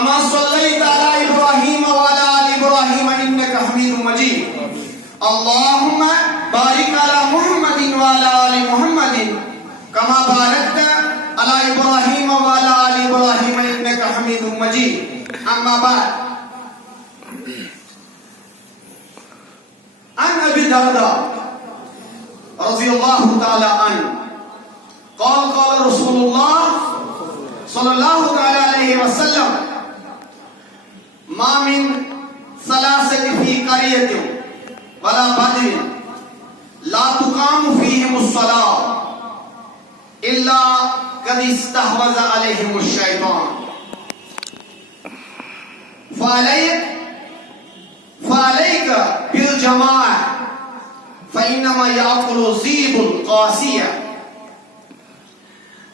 कमा सल्लैता अला इब्राहीम व अला आलि इब्राहीम इन्नका हमीदुम मजीद। अल्लाहुम्मा बारिक अला मुहम्मदिन व अला आलि मुहम्मदिन कमा बारकता अला इब्राहीम व अला आलि इब्राहीम इन्नका हमीदुम मजीद। अम्मा बाद। अन अबी दर्दा रज़ियल्लाहु तआला अन्हु क़ाल क़ाल रसूलुल्लाह सल्लल्लाहु तआला अलैहि वसल्लम मा मिन सलासति फी क़रियतिन वला बदविन ला तुक़ामु फ़ीहिमुस सलाह इल्ला क़द इस्तहवज़ अलैहिमुश शैतान फ़अलैक बिल जमाअह फ़इन्नमा याकुलु ज़ीबुल क़ासिया।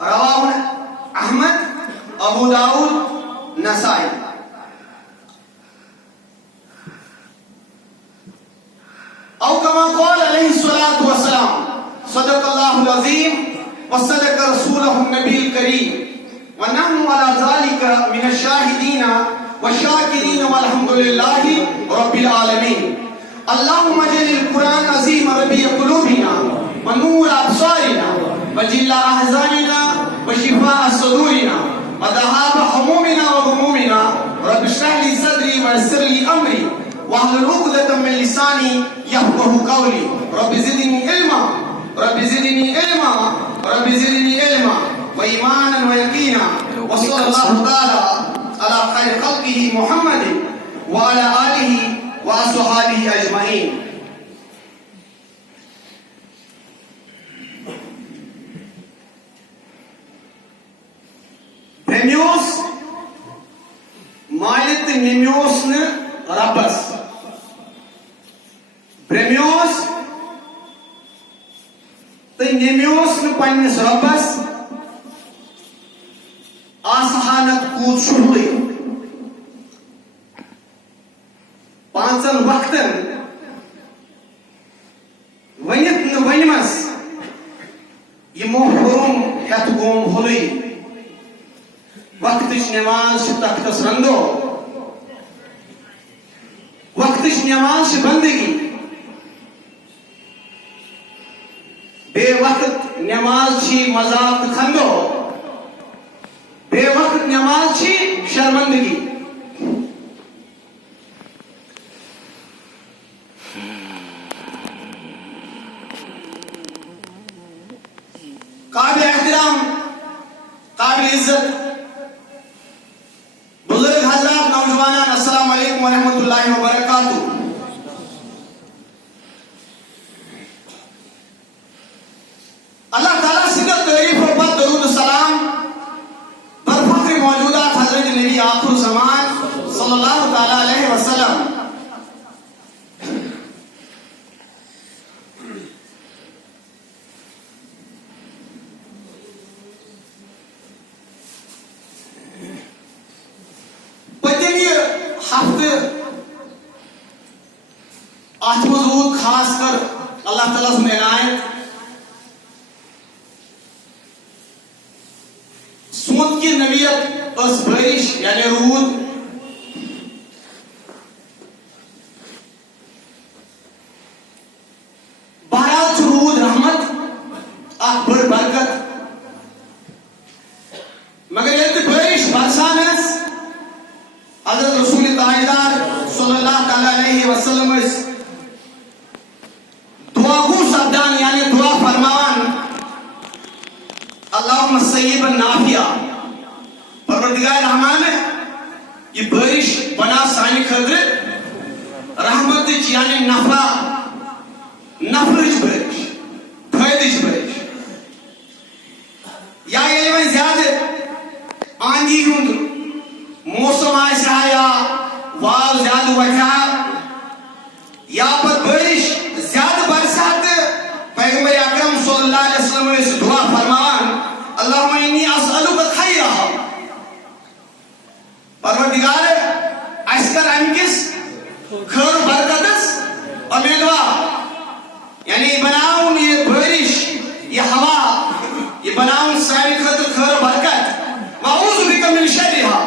रवाहु अहमद, अबू दाऊद, नसाई। औ कमा क़ाल अलैहिस्सलातु वस्सलाम सदक़ल्लाहुल अज़ीम व सदक़ रसूलुहुन नबील करीम व नहनु अला ज़ालिका मिनश शाहिदीना व शाकिरीन वल्हम्दुलिल्लाहि रब्बिल आलमीन। अल्लाहुम्मा जल्लिल कुरान अज़ीम रबीअ क़ुलूबिना व नूर अब्सारिना व जिल्ला अहज़ानिना व शिफ़ाअ सुदूरिना व दहाब हमूमिना व गुमूमिना। रब्बि इश्रह ली सदरी व यस्सिर ली अमरी वाहलुल उक़दतम मिन लिसानी यफ़क़हू क़ौली। रब्बि ज़िदनी इल्मा रब्बि ज़िदनी इल्मा रब्बि ज़िदनी इल्मा व ईमानन व यक़ीना। व सल्लल्लाहु तआला अला खैर ख़ल्क़िही मुहम्मदिन व अला आलिही व अस्हाबिही अजमईन। Bremios Malit Nemios Rabbas Bremios Nemios Panis Rabbas Asahanat Kud Shuli Pansan Waktan Vanit Vanimas Yimohurum Hatgum Huli वक्तिश नमाज तख्तस रंदो वक्तिश नमाज बंदगी बेवक्त नमाज छी मजाक खंदो बेवक्त नमाज छी शर्मंदगी। काबिल एहतराम काबिल इज्जत बुजुर्ग हजरात नौजवानान अस्सलाम वालेकुम व रहमतुल्लाहि व बरकातुहू। अल्लाह ताला सिदत तारीफ व बद दरूद सलाम बर फख्र मौजूदात हजरत नबी आखिर ज़मान सल्लल्लाहु तआला अलैहि वसल्लम। हफ्ते अतमजूद खास कर अल्लाह ताला से इनायत सोत की नबियत बस बारिश यानी रूद बहरहाल रूद रहमत बड़ बरकत मगर ये बारिश बरसान हज़रत रसूल ताजदार सल्लल्लाहु अलैहि वसल्लम दुआ गो सब्दान यानी दुआ फरमान अल्लाहुम्मा सय्यिबन नाफिया। परवरदिगार रहमान ये बारिश बना सानी खतर रहमत यानी नफा नफरच बारिश फायदच बारिश या ये ज्यादा आंधी हुंद मौसम आया या वाल ज्यादा वजह या पर बारिश ज्यादा बरसात पैगंबर अकरम सल्लल्लाहु अलैहि वसल्लम ने दुआ फरमान अल्लाहुम्मा इन्नी अस्अलुका खैरहा। परवरदिगार अस्कर अमकिस खैर बरकतस उम्मीदवार यानी बनाऊं ये बारिश ये हवा ये बनाऊं सारी खैर बरकत वाऊज़ु बिका मिन शर्रिहा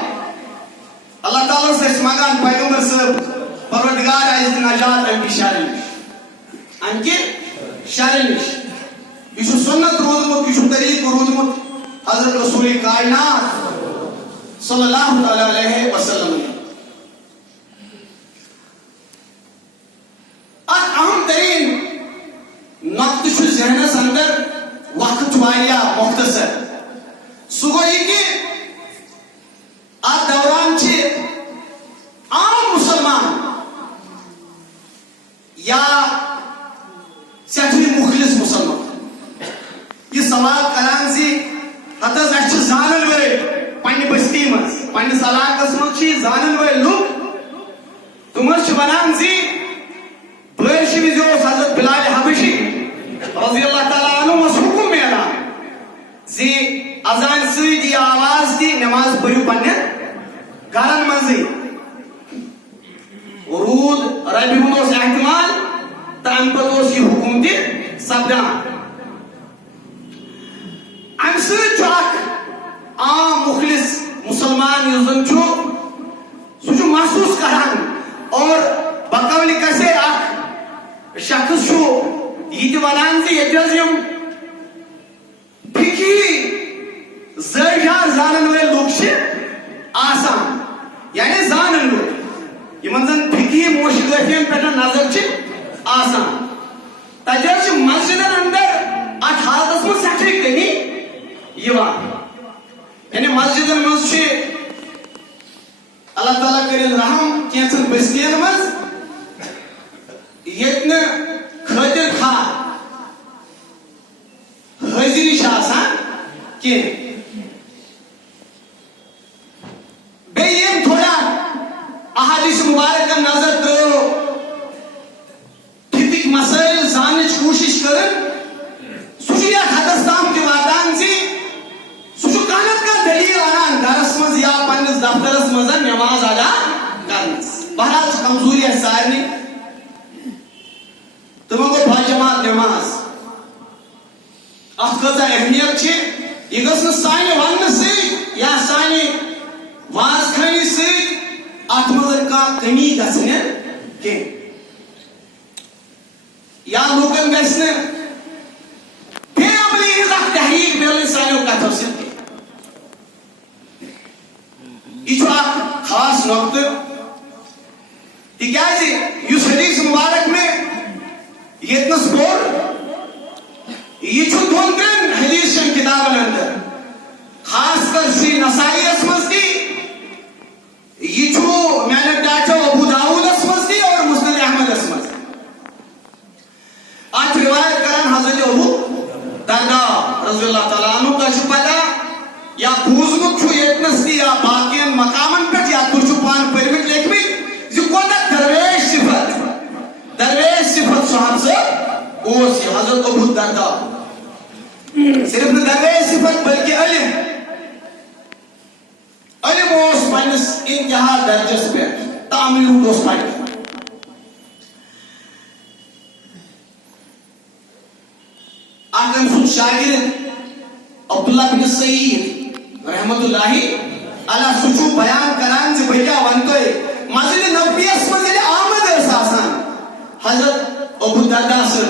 परवरदिगार आइज नजात अमि शर निश यह सुन्नत रोदमुत यह तरीक रोदमुत हजरत रसूल कायनात सल्लल्लाहु अलैहि वसल्लम ने अहम तरीन नक्त जहनस अंदर वक्त मुख्तसर सह गो यह कि अत दौरान आम मुसलमान या सठी मुखलिस मुसलमान यह सवाल करान हतज जानन वे पन्ने बस्ती मज पन्निस इलाकस मज जानन वे लुक तुम वनान बारिश विज हजरत बिलाल हबशी रज़ियल्लाहु ताला अन्हु हुकुम मिलान अजान सदी आवाज दी नमाज पढ़ू पन्ने घरन मज रूद रबि हुंद एहतमाल तो अम पे यह हुकुम ति सपदान अम आम मुखलिस मुसलमान सह महसूस करान और बकौल कैसे शख्स यह वनान फिकी जार जानन वे लुक आसान यानी जानन वे यमन फिकी मोशगफियन पे नजर आसान तज मस्जिदन अंदर अत हालत मज सठी कमी यानी मस्जिदन मज अल्लाह ताला करिन रहम कैंसन बस्तियन मज ये खतिर खा हाजिरी कह थोड़ा अहादीस मुबारक नजर त्रो फितिक मसाइल जानने कोशिश कर सह हदस ताम वातान सह कह दलील अनान घरस मज या पन्निस दफ्तरस मज नमाज अदा करनस बहरहाल कमजोरी सारे तुम गो बाजमात नमाज अत कजा अहमियत यह गस सानि वन या सानि वाज खानी अत मज कमी गसने या लूकन गस बेअमली तहरीक मिलन सानो कथों यह खास वक्त तिकाज इस हदीस मुबारक में यतनस बोर यह दोन त्रेन हदीस किताबन अंदर खासकर श्री नसाईस मज यह मैंने डाटा अबू दाऊदस मज और मुस्नद अहमदस मज अत रिवायत करान हजरत अबू दरदा रज़ियल्लाहु ताला अन्हु का पता या बूजमुत यतनस या बाकियन मकामन पे या तुझ पान परमिट लेखमित कोता दरवेश सिफत साहब से हजरत अबू दरदा सिर्फ दरवेश सिफत बल्कि इल्म पन्निस इंतहा दर्जस पे तामील पे शागिर्द अब्दुल्ला बिन सईद रहमतुल्लाहि अलैह सुचु बयान करान क्या वनतो मस्जिद नबवियस मज आमद आसान हजरत अबू दरदा सर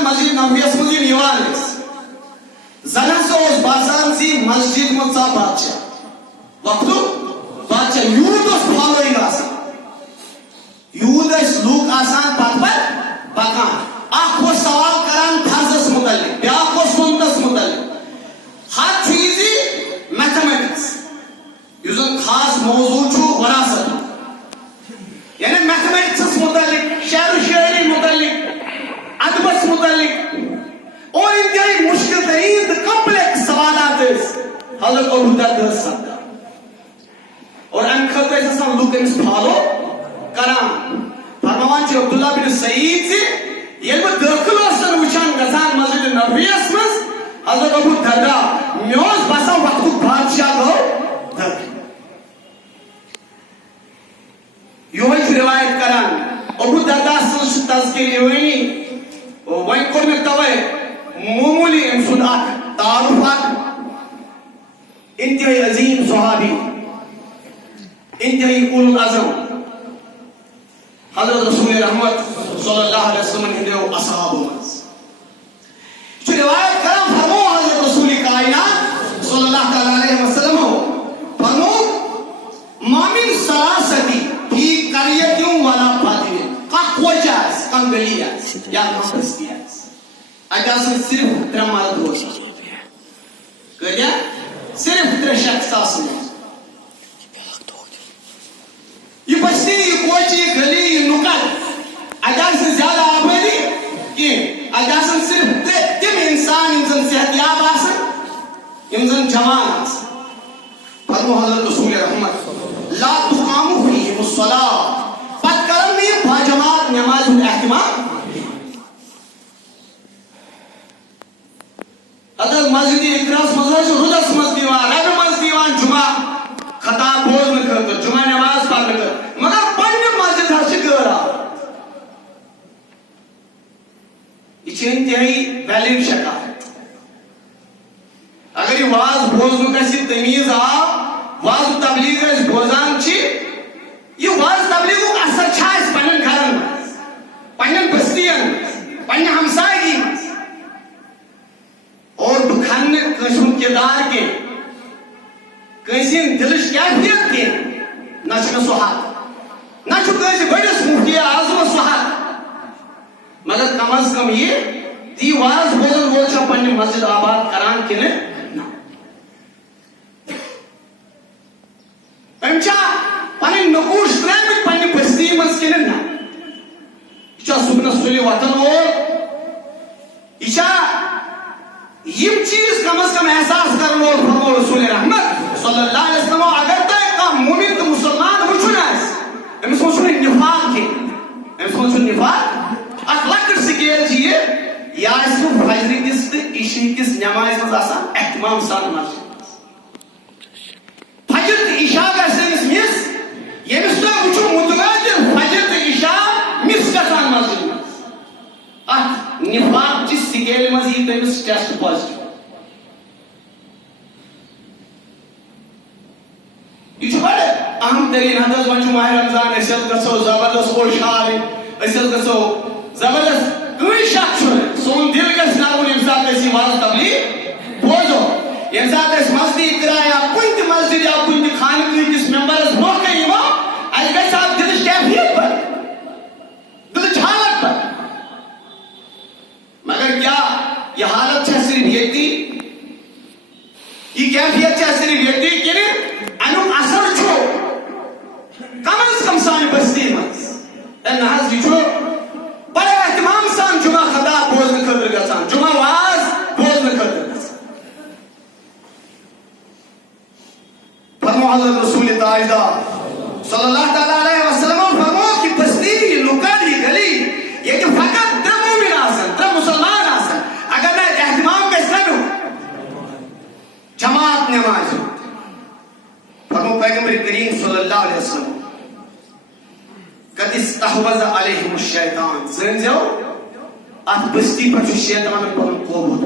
मस्जिद नबवियस मज जन बासान मस्जिद मज बादशाह वक्त बादशाह यूत फॉलोइंग यूत लूक पत पकान सवाल करान फर्जस मुतल्लिक ब्या सुन्नतस मुतल्लिक हर चीज मैथमेटिक्स खास मौजू वरासत यानी मैथमेटिक्स मुतल्लिक शेर शायरी मुतल्लिक अदबस मुतल्लिक और इंतहाई मुश्किल तरीन कॉम्प्लेक्स सवालात हजरत अबू दरदा सपदा और अम खतर लुक फॉलो करान फरमान अब्दुल्ला बिन सईद ये दाखिल वुचान गसान मस्जिद नबवियस मज हजरत अबू दरदा मे बसान वक्त बादशाह गो योह रिवायत करान अबू दरदा तज़किर यही वन कोर मे तवे मामूली अम सुन तारुफ इंतहाई अजीम सहाबी इंतहाई उलुल अज़म हजरत रसूल रहमत सल्लल्लाहु अलैहि वसल्लम हिंदो असहाबो मस जो रिवायत करा फरमो हजरत रसूल कायनात सल्लल्लाहु अलैहि वसल्लम फरमो मामिन सलासती भी करियतुं वला फातिन का कोचास कंगलियास या कंगलियास अजास सिर्फ त्रमाल दोष कया सिर्फ त्रे शख्स आसने ये बस्ती ये कोची ये गली ये नुकल अजास से ज्यादा आबादी कि अजास सिर्फ तिम इंसान इंसान सेहतयाब आसन इंसान जवान आसन फरमो हजरत रसूल रहमत ला तुकामु फीहि मुस्सला पत करम में बाजमात नमाज एहतिमाम अदर मस्जिद इकरास मजहर रुदस मस्जिद रब मस्जिद जुमा खताब बोल न कर जुमा नमाज पढ़ कर मगर पढ़ने मस्जिद हर से गरा ये इंतहाई वैलिड शिकायत अगर ये वाज बोल न कैसी तमीज आ वाज तबलीग बोजान छी ये वाज तबलीग को असर छास पन्न घरन पन्न बस्तियन पन्न हमसायगी और दुखान कसुन किरदार के कैसिन दिलश कैफियत के नचन सुहाग नच कैसे बड़े मुफ्ती आजम सुहाग मगर कम अज कम ये ती वाज बोलन वो छ पन्न मस्जिद आबाद करान के ने पंचा पन्न नकूश त्रैम पन्न बस्ती मस के ने इचा सुबन सुली वतन और इचा यम चीज कम अज कम एहसास कर लो फरमो रसूल रहमत सल्लल्लाहु अलैहि वसल्लम अगर तय का मोमिन तो मुसलमान वुचुन आस एमस वुचुन निफाक के एमस वुचुन निफाक अख लकड़ स्केल ये या इसको फजर किस इशा किस नमाज में आसान एहतिमाम सान मस्जिद फजर इशा गसनिस मिस यमस तो वुचुन मुतवाजिर फजर इशा मिस गसान मस्जिद में अख निफाक जिस स्केल में ही तमिस टेस्ट पॉजिटिव ये बड़े अहम तरीन हदस वंचु माह रमजान असल गसो जबरदस्त खुशहाल असल गसो जबरदस्त कोई शक सोन दिल गस नाउन इंसान ऐसी वाज तबलीग बोझो इंसान इस मस्जिद किराया कुछ मस्जिद या कुछ खाने के किस मेंबर्स मौका इमा आज गस आप दिल कैफियत पर दिल हालत पर मगर क्या ये हालत है सिर्फ ये थी ये कैफियत है सिर्फ ये थी कि ने अनु असर छो कम से कम सान बस्ती में नहाज छो बड़े एहतिमाम सान जुमा खदा बोझ न खदर गसान जुमा वाज बोझ न खदर फरमो हजरत रसूल ताजदार सल्लल्लाहु अलैहि वसल्लम फरमो कि बस्ती लुकाली गली ये कि फकत त्रे मोमिन आसन त्रे मुसलमान आसन अगर मैं एहतिमाम के करूं जमात नमाज फरमो पैगंबर करीम सल्लल्लाहु अलैहि वसल्लम कद इस्तहवज़ अलैहिम शैतान जंजो अत बस्ती पर शैतान पर काबू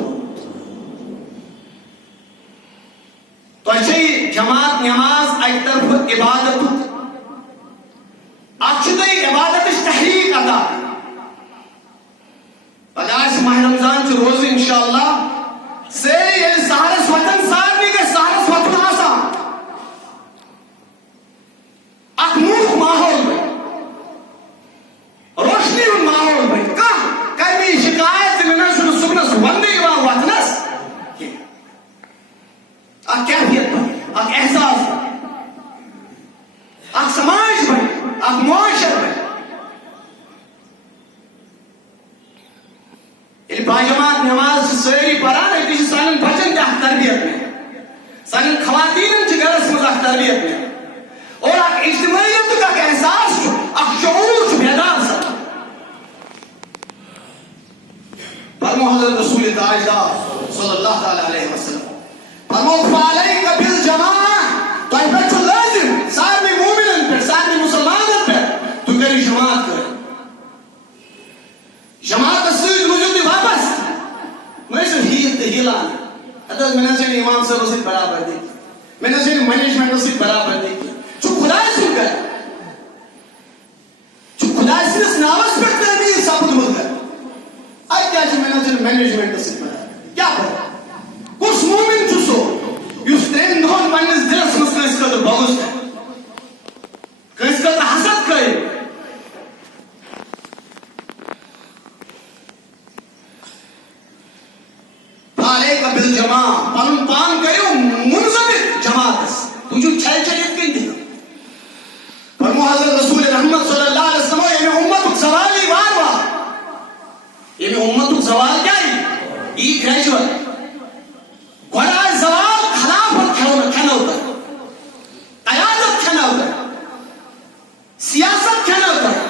तो अच्छी जमात नमाज एक तरफ इबादत अक्षुदय इबादत तहरीक अदा पदाश माह रमजान च रोज इंशाअल्लाह से ये सहरस वतन सारनी के सहरस वतन आसान अखमूख माहौल में रोशनी उन माहौल में का कभी शिकायत मिलना शुरू सुबनस वंदे वा वतनस आ कैफियत पर आ एहसास पर आ समाज में आ मुआशर में ये बाजमात नमाज सरी परान है कि सान बचन के तरबियत में सान खवातीन के गरस में तरबियत में और आ इज्तिमाइयत का एहसास आ शऊर बेदार सा फरमो हजरत रसूल ताजदार सल्लल्लाहु अलैहि वसल्लम फरमो फअलैका बिल जमाअह तो पे जो लाजिम सारे मोमिनन पे सारे मुसलमानन पे तू करी जमात कर जमात से मुझे वापस मैं से हिला अदर मैंने से इमाम साहब से बराबर दे मैंने से मैनेजमेंट से बराबर दे जो खुदा से मैनेजमेंट से बना क्या कर कुछ मोमेंट चुसो युस ट्रेन दोन पन्नेस दिलस मस कस कर बगुस कस कर हसद कर पाले का बिल जमा पन पान कयो मुनजबित जमात तुझु छल छलित कई दिन पर हजरत रसूल रहमत सल्लल्लाहु अलैहि वसल्लम ये उम्मत सवाली वार ये उम्मत सवाल क्या है ई ग्रेजुएट गोड़ा सवाल खिलाफत खाना होता है क़यादत खाना होता है सियासत खाना होता है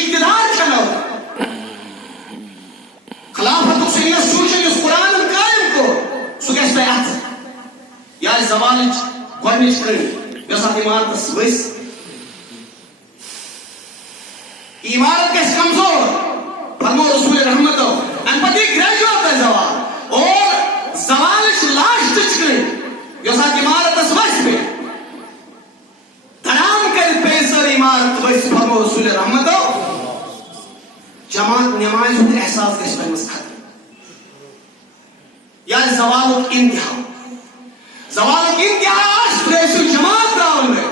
इक़्तिदार खाना होता है खिलाफत से इंस्टीट्यूशन इस कुरान कायम को सुगेश तयात यार सवाल गोड़निश कर यसा इमारत वस इमारत के कमजोर फरमो रसूल रहमत अनपति ग्रेजुएट है सवाल और सवाल लास्ट चिकरे यसा इमारत वस पे तराम कर पेसर इमारत वस फरमो रसूल रहमत जमात नमाज में एहसास के इसमें खत्म यार सवाल इंतहा तेसु जमात रावल में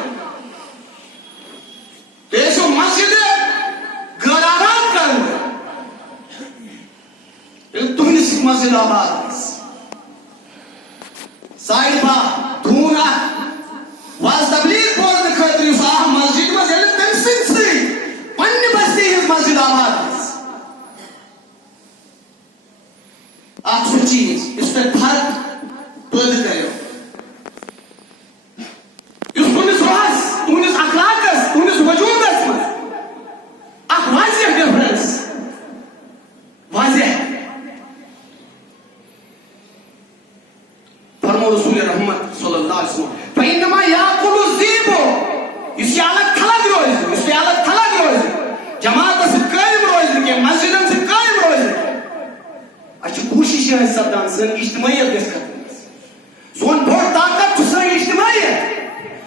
तेसु मस्जिद गरारात कर तुमनिस मस्जिद आबाद साइड पा धूना वाज तबलीग बोल खतर साह मस्जिद में जल तमसिन से पन्ने बस्ती है मस्जिद आबाद आप सोचिए इस पे फर्क पैदा करो उन्हें अखलाकस उन्हें वजूदस में एक वाज़ेह डिफरेंस वाज़ेह फरमो रसूल रहमत सल्लल्लाहु अलैहि वसल्लम फइन्नमा याकुलु ज़ीबो इस अलग थलग रोज जमात से कायम रोज के मस्जिदन से कायम रोज अच्छी कोशिश है सदान सन इज्तिमाइयत गस कर सोन बहुत ताकत सन इज्तिमाइयत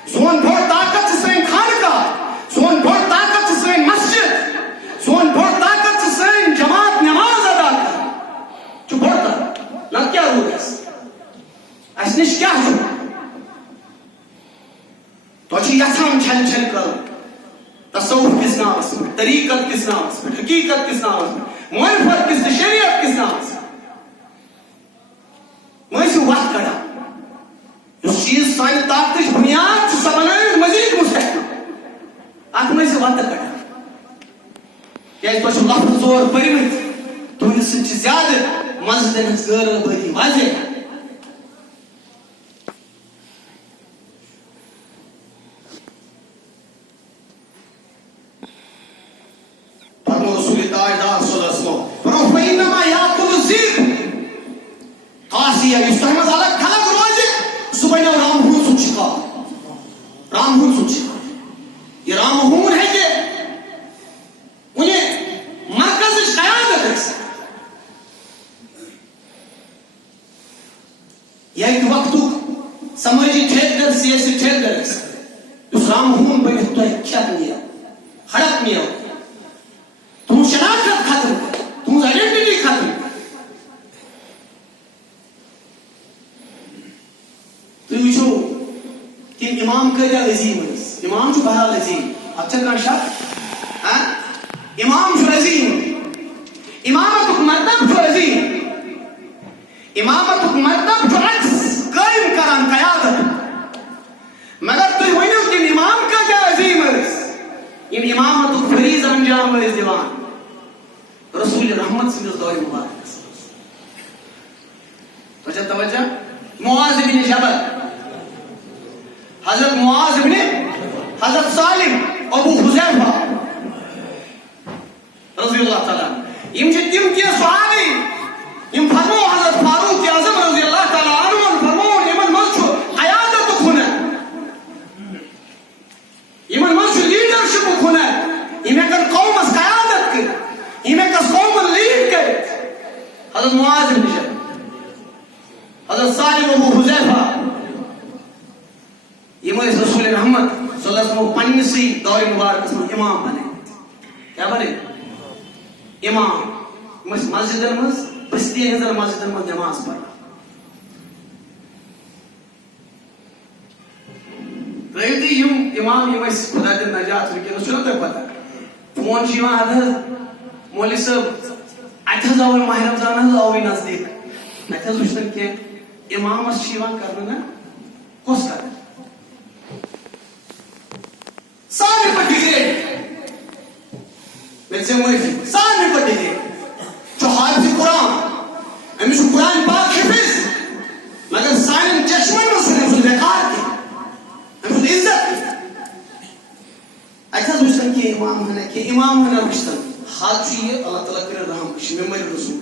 सोन बहुत ताकत से खानका सोन बहुत ताकत से मस्जिद सोन बहुत ताकत से जमात नमाज अदा कर जो बहुत ना क्या हो गया असनिश क्या हो तो अच्छी यसाम छल करो तसव्वुफ किस नाम से तरीकत किस नाम से हकीकत किस नाम से मुआरिफत किस शरीयत किस नाम से मैं से बात करा जो चीज सारी ताकत बुनियाद से बनाए मजीद मुस्तहकम आंख में से बात करा क्या इस पर लफ्ज और परिमित तो इससे ज्यादा मस्जिद गैर बदी वाज़ेह फरमो रसूल ताजदार सल्लल्लाहु अलैहि वसल्लम फरमो फइन्नमा याकुलु ज़ीब कासिया इस तरह अलग थलग रोज सुबह रामहून सुचिका ये रामहून है कि उन्हें मरकज क़यादत है यह एक वक्त समाजी ठेकर सियासी ठेकर है उस रामहून बने तो क्या नहीं हड़प नहीं तुम शनाख्त खत्म तुम आइडेंटिटी खत्म तो ये जो कि इमाम कदा अजीम है इमाम जो बहरहाल अजीम अच्छा का शक हां इमाम जो अजीम इमामत मर्तब जो अजीम इमामत मर्तब जो अक्स कायम करान क़यादत मगर तो वनो कि इमाम का क्या अजीम है ये इमामत फरीज अंजाम है दीवान रसूल रहमत से दौर मुबारक तो जब तवज्जो मुआज़ बिन जबल हजरत मुआज़ बिन हजरत सालिम अबू हुज़ैफा रज़ी अल्लाह ताला इम जितिम के सहाबी इम फरमो हजरत फारूक आज़म रज़ी अल्लाह ताला अन्हु फरमो इमन मस्जु क़यादत खुना इमन मस्जु लीडरशिप खुना इमे कर कौम क़यादत कर इमे कर कौम लीड कर हजरत मुआज़ बिन जबल हजरत सालिम अबू हुज़ैफा ये मोइस रसूल रहमत सल्लल्लाहु अलैहि वसल्लम पन्नसी दौर मुबारक में इमाम बने क्या बने इमाम मस्जिद में बस्ती हजर मस्जिद में नमाज पढ़ा इमाम खुदा दिन नजात वनस तुम पता फोन अद मौलवी साहब अत आव माह रमजान आव नजदीक अत वुचन कह इमामस कर ना कस कर सारे पर डिग्रेड मैं माफी सारे पर डिग्रेड जो हाफिज कुरान अमिस कुरान पाक हिफिज मगर सान चश्मन में बेकार इज्जत अत वुचन कि इमाम हना वुचन हाथ ये अल्लाह ताला कर रहम मेमोरी रसूल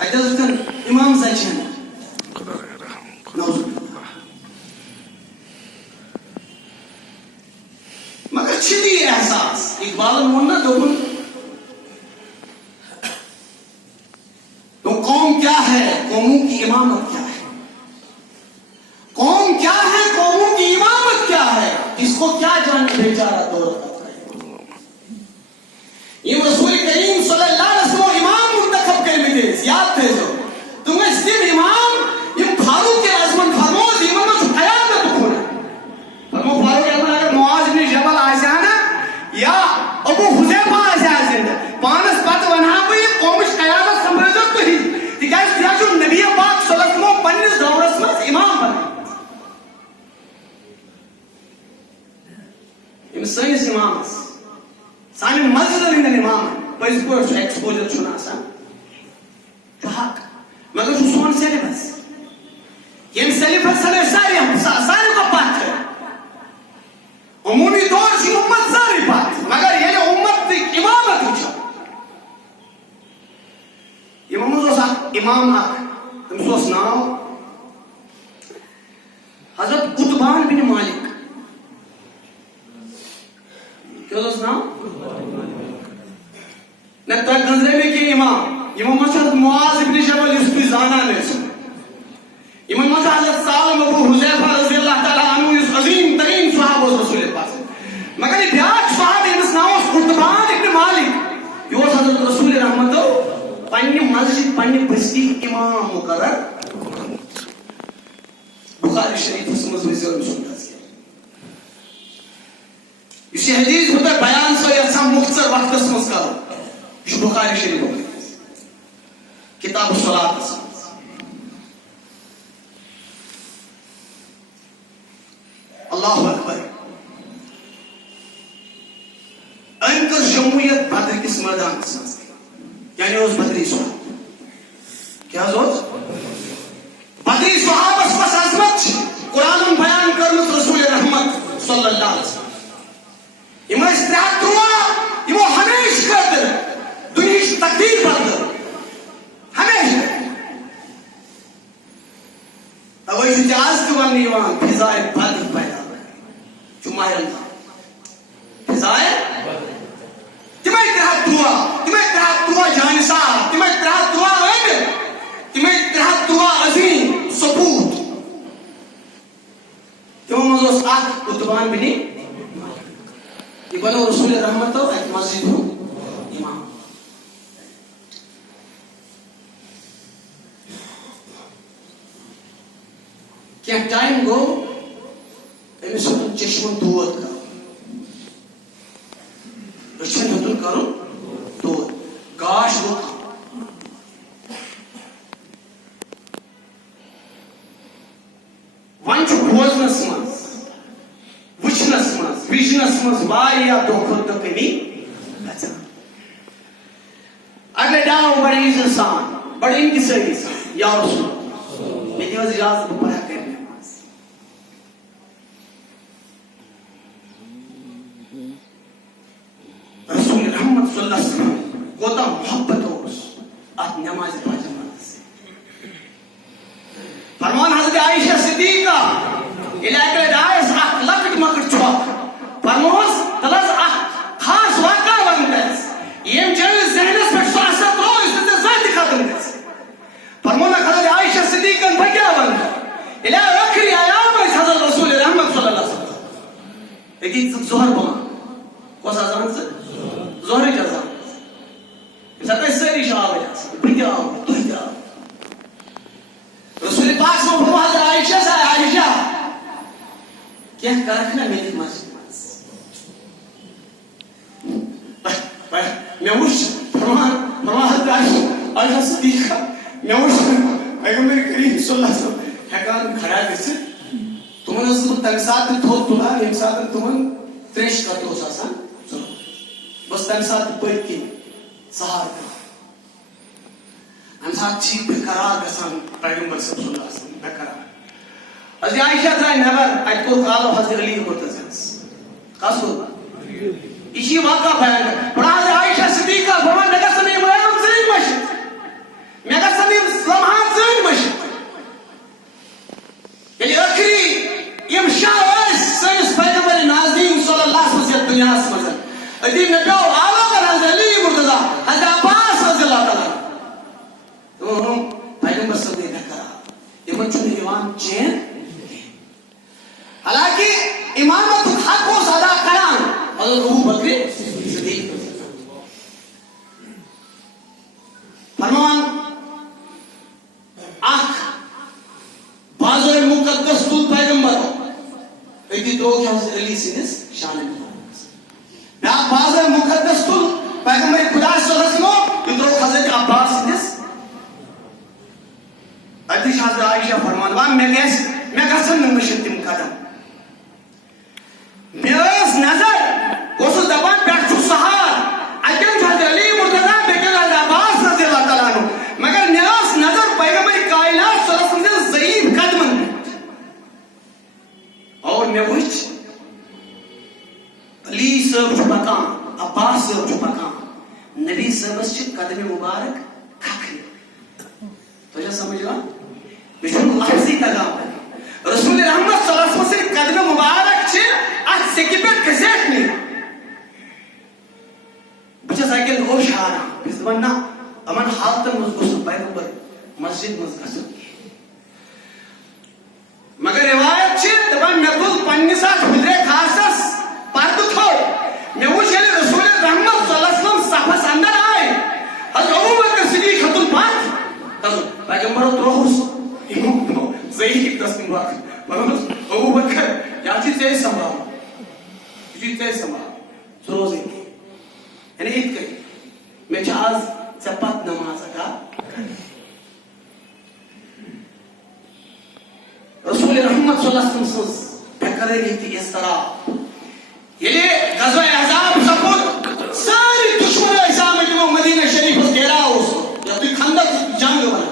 अत वुचन इमाम जचन मगर छिदी एहसास इकबाल वोन ना दोपन तो कौम क्या है कौमों की इमामत क्या है कौम क्या है कौमों की इमामत क्या है इसको क्या जाने बेचारा दौर ये रसूल करीम सल्लल्लाहु अलैहि वसल्लम इमाम मुंतखब कर में याद थे जो तुम्हें सिर्फ इमाम ये फारूक के आजमन फरमोज इमाम जो क़यामत को है फरमो फारूक अगर मुआज इब्न जबल आजाना या अबू हुज़ैफा आजाना पानस पत वना पे कौमिश क़यामत संभल तो ही तिकाज या जो नबी पाक सल्लल्लाहु अलैहि वसल्लम पन्निस दौरस में इमाम बने सैनिस इमामस सान मस्जिद इमाम पज पे एक्सपोजर हक मगर सोन सिलेबस ये सिलेबस सारे को पत अमूमी तौर से उम्मत सारी पत मगर ये उम्मत इमामत वो इमाम तमिस नाव हजरत कुतबान बिन मालिक नाम न तक गंजरे में के इमाम मशहद मुआज इब्न जबल इसको जाना ने इमाम हजरत सालम अबू हुज़ैफा रज़ियल्लाहु ताला अन्हु इस अजीम तरीन सहाबा रसूल पाक मगर ये ब्याक सहाब इस नाम कुतबान इब्न मालिक यो हजरत रसूल रहमत पन्ने मस्जिद पन्ने बस्ती इमाम मुकर्रर बुखारी शरीफ में सुनता इस हदीस होता बयान सो यसा मुख्तसर वक्त में करो इस बुखारी शरीफ किताब सलात अल्लाहु अकबर अनकर जमूयत बद्र किस मैदान यानी उस बदरी सुहा क्या जोत बदरी सुहाबस बस अजमत कुरान बयान करनु रसूल रहमत सल्लल्लाहु अलैहि वसल्लम इमा इस्त्रातुआ इमो हमेश कर दुनिया की तकदीर बदल हमेशा अब इस इतिहास के वन निवान फिजाए बद्र पैदा जुमाइल फिजाए तुम्हें तरह दुआ जानसा तुम्हें तरह दुआ अद तुम्हें तरह दुआ अजीम सपूत तुम मजोस आख कुतबान बिनी ये बनो रसूल रहमत एक मस्जिद हो इमाम क्या टाइम गो एम चश्मन दूर का रचन होतुल करो दूर गाश गो वंच भोजनस मज वुचनस मज विजनस मज वारिया दो खुद तो कमी अगले डाव बड़े इंसान बड़े इनकी सही या रसूल मेरी वजह इजाजत पढ़ा करने रसूल रहमत सल्लल्लाहु अलैहि वसल्लम गोता मोहब्बत हो आज नमाज पाजमात से फरमान हजरत आयशा सिद्दीका इलाके दायस अख लकट मकट चौक फरमोस तलस अख खास वाका बनदस येम चल जहनस पे स्वासा तो इससे ज़ात खत्म दस फरमाना हजरत आयशा सिद्दीका भग्या बन इला आखिरी आयाम में हजरत रसूल रहमत सल्लल्लाहु अलैहि वसल्लम लेकिन जोहर बोला कोसा जान से जोहर जजा सता सरी शाह क्या करक ना मेरी मस्जिद मैं उस फरमान आयशा सिद्दीका मैं उस पैगंबर करीम सल्लल्लाहु अलैहि वसल्लम हेकान खड़ा गए तुमन तम सात थोप तुला यम सात तुमन त्रेश करते हो आसान बस तम सात पद किन सहार हम सात छी बेकरार गसान पैगंबर सल्लल्लाहु अलैहि वसल्लम बेकरार हज़रत आयशा जाय नबर अत को कालो हज़रत अली मुर्तज़ा कासो इसी वाक़ा बयान बड़ा आयशा सिद्दीका भवन नगर सने मयम ज़ैन मस्जिद नगर सने लम्हा ज़ैन मस्जिद ये आखिरी यम शाह सैयद पैगंबर नाज़ीम सल्लल्लाहु अलैहि वसल्लम दुनिया समझ अदीब ने प्यो आला कर हज़रत अली मुर्तज़ा हज़रत अब्बास रज़ियल्लाहु ताला तो पैगंबर सल्लल्लाहु अलैहि वसल्लम ये मन चुने ईमान चैन हालांकि इमामत हक को अदा करान और अबू बकर सिद्दीक फरमान आख बाज़ मुक़द्दस तुल पैगंबर इति तो क्या अली सिनिस शान में ना बाज़ मुक़द्दस तुल पैगंबर खुदा सल्लल्लाहु अलैहि वसल्लम इतो हज़रत अब्बास सिनिस अति हज़रत आयशा फरमान वा मैं गसन मशतिम कदम मेस नजर उस दबान पे सहार अजन हज़रत अली मुर्तज़ा बेकल अब्बास रज़ियल्लाहु ताला अन्हु मगर मेस नजर पैगंबर कायनात सल्लल्लाहु अलैहि वसल्लम ज़ईफ कदमन और मैं वुच अली सब मकाम अब्बास सब मकाम नबी सब कदम मुबारक खखरी तो क्या समझ लो विष्णु लफ्ज़ी तगाम रसूल रहमत सल्लल्लाहु अलैहि वसल्लम कदम मुबारक छे आज सेकिपेट कैसेट नहीं बच्चा साइकिल होश आ रहा इस वरना अमन हालत में उसको पैगंबर मस्जिद में कसो मगर रिवायत छे दबान मकुल पन्ने साथ हुजरे खासस पर्द थो मैं वो चले रसूल रहमत सल्लल्लाहु अलैहि वसल्लम सफस अंदर आए हज़रत अबू बकर सिद्दीक खतुल पाक कसो पैगंबर त्रोहस इमाम ज़ईफ तस्मीम वाक मतलब अबू बकर या चीज से संभाल जितने समाज रोजे यानी ईद करी मैं आज जपत नमाज अदा रसूल रहमत सल्लल्लाहु अलैहि वसल्लम बेकरे नीति इस तरह ये गज़वा अहज़ाब सफर सारी दुश्मन इस्लाम के मदीना शरीफ से घेरा उस या तो खंदक जंग बना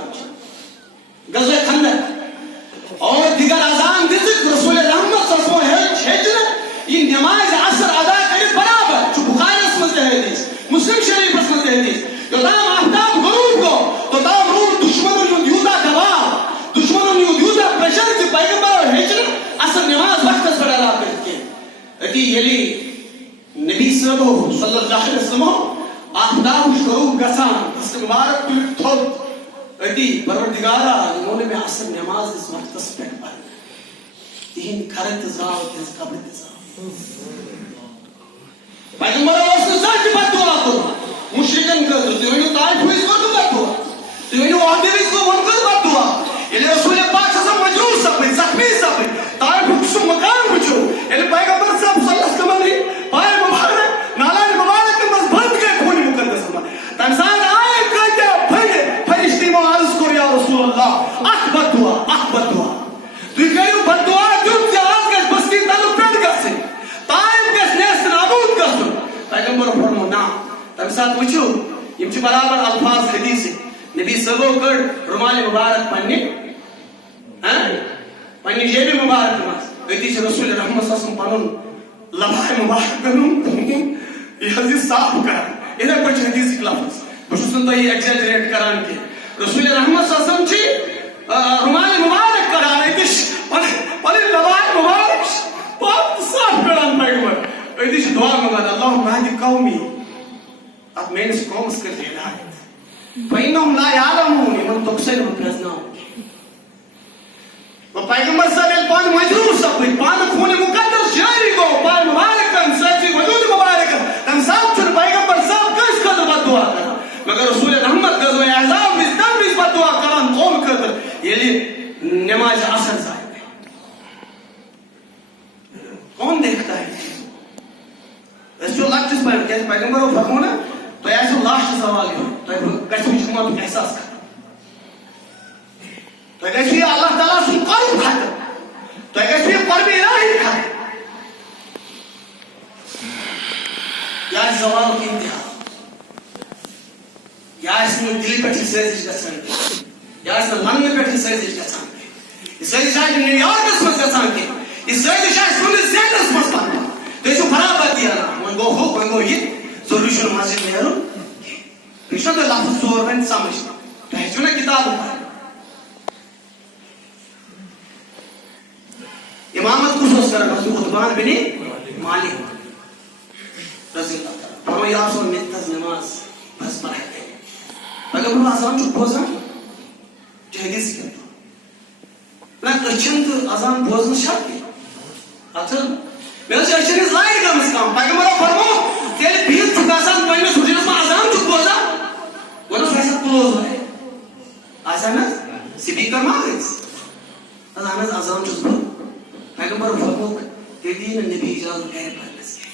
गज़वा खंदक और दिगर अज़ान दिस रसूल रहमत सल्लल्लाहु अलैहि वसल्लम हिजरत ये नमाज असर अदा करे बराबर जो बुखारी में हदीस मुस्लिम शरीफ में हदीस तो दाम आफ्ताब गुरूब को तो दाम रूह दुश्मनों ने यूदा दबा दुश्मनों ने यूदा प्रेशर से पैगंबर और हिजरत असर नमाज वक्त पर अदा करके अति यली नबी सल्लल्लाहु अलैहि वसल्लम आफ्ताब गुरूब गसान इस मुबारक तो अति परवरदिगारा इन्होंने में असर नमाज इस वक्त पर तीन करत जाओ इस कब्र जाओ पैगंबर उसने सच बात दुआ को मुशरिकन कर तो ये ताइफ हुई इसको तो बात हुआ तो ये वादे इसको बनकर बात हुआ ये रसूल पाक सब मजरूर सब जख्मी सब ताइफ कुछ मकान पूछो ये पैगंबर सब सल्लल्लाहु अलैहि वसल्लम पाए मुबारक नाला मुबारक के बस बंद के खून मुकद्दस में तंसान आए कहते फरे फरिश्ते में अर्ज कर या रसूल अल्लाह अकबर दुआ तू कहियो बदुआ जो आज के बस्ती तालु पेट गसे ताइफ के नेस नाबूद गसो पैगंबर फरमो ना तब साथ पूछो यम छ बराबर अल्फाज हदीस नबी सबो कर रुमाल मुबारक पन्ने हां पन्ने जेब मुबारक मस गति छ रसूल रहमत सल्लल्लाहु पनुन लबाय मुबारक गनुम ये हदीस साफ कर इधर कुछ हदीस खिलाफ बस सुन तो ये एग्जैजरेट करान के रसूल रहमत सल्लल्लाहु अलैहि वसल्लम रुमाल मुबारक करा इतिश पले लबाय मुबारक पाक साफ करान पैगंबर इतिश दुआ मंगा अल्लाहुम्मा हदी कौमी अब मैंने कौम कर देना है पैनम ला यालमून मन तोक्सेन प्रजना वो पैगंबर सल्लल्लाहु पान मजरूर सब पान खून मुकद्दस जारी को पान मुबारकन सच्ची वजूद मुबारक हम सब चुन पैगंबर सब किस का दुआ करा मगर रसूल रहमत गज़वा अहज़ाब में तब इस दुआ करान कौम कर ये नमाज असर साहिब पर क्या पैगंबरों फरमाना तो ऐसे लास्ट सवाल है तो कश्मीर जुमा तो एहसास कर तो कैसे अल्लाह ताला सुन कर्म खाते तो कैसे कर्म इलाही खाते या सवाल की इंतहा या इसमें दिल पे सेजिश गसान या इसमें मन पे सेजिश गसान सेजिश है न्यूयॉर्क में गसान के इस सेजिश है सुन ज़ेनस में पाना तो इसको बराबर दिया ना मन गो हो मन गो ये सॉल्यूशन मस्जिद में यारो कृष्ण तो लफ्ज़ सोर में समझ तो है जो ना किताब इमामत को सोच कर मस्जिद उतबान बिनी मालिक रज़ी अल्लाह हम यार सो नित्य नमाज बस पढ़े अगर वो अज़ान चुप बोझा जहदीस करता ना अचंत अज़ान बोझना शादी अच्छा मेरे से अच्छे नहीं लाइट का मस्काम पैगंबर फरमाओ तेरे बीच चुकासान पहले सुधीर में अज़ान चुप बोझा वो तो ऐसा क्लोज है अज़ान स्पीकर मारिस अज़ान चुप बोझ पैगंबर फरमाओ तेरी नबी इजाज़त है पढ़ने से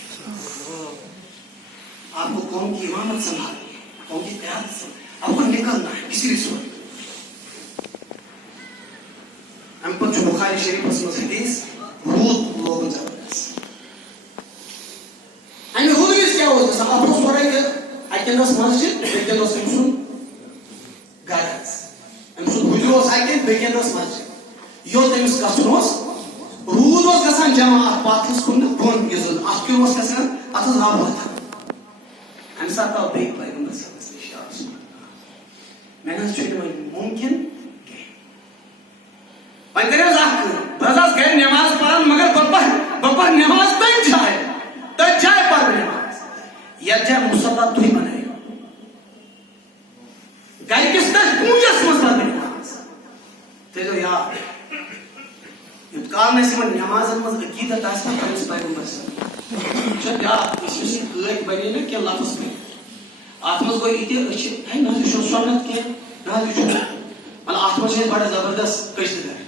आपको कौम की इमामत संभालनी है कौम की क़यादत संभालनी आपको निकलना है किसी भी सूरत हम पर जो बुखारी शरीफ में हदीस रूद लोग जबरदस्त आणि रूद इस क्या होता है आप लोग सोरे के आइकनस मस्जिद बेकेंदोस हमसुन गार्डन्स हमसुन हुजरोस आइकन बेकेंदोस मस्जिद यो तमिस कसनोस रूद ओस गसान जमाअत पाथस कुन बोन यजन अक्यो ओस गसान अतस राब होता हम साथ आप बेक पैगंबर मैंने सोचा मुमकिन पंकज जाक बजाज गए नमाज पढ़न मगर बप्पा नमाज तक जाए पर नमाज या जाए मुसल्ला तू ही बनाए गाय किस तक पूजा समझता नमाज ते जो यार युद्ध में से नमाज में अकीदत आस्था पर पैगंबर से जब यार इसमें कोई बने ना क्या लफ्ज में आत्मस को इतने अच्छे है ना जो सुन्नत के ना जो मतलब आत्मस से बड़ा जबरदस्त कश्त है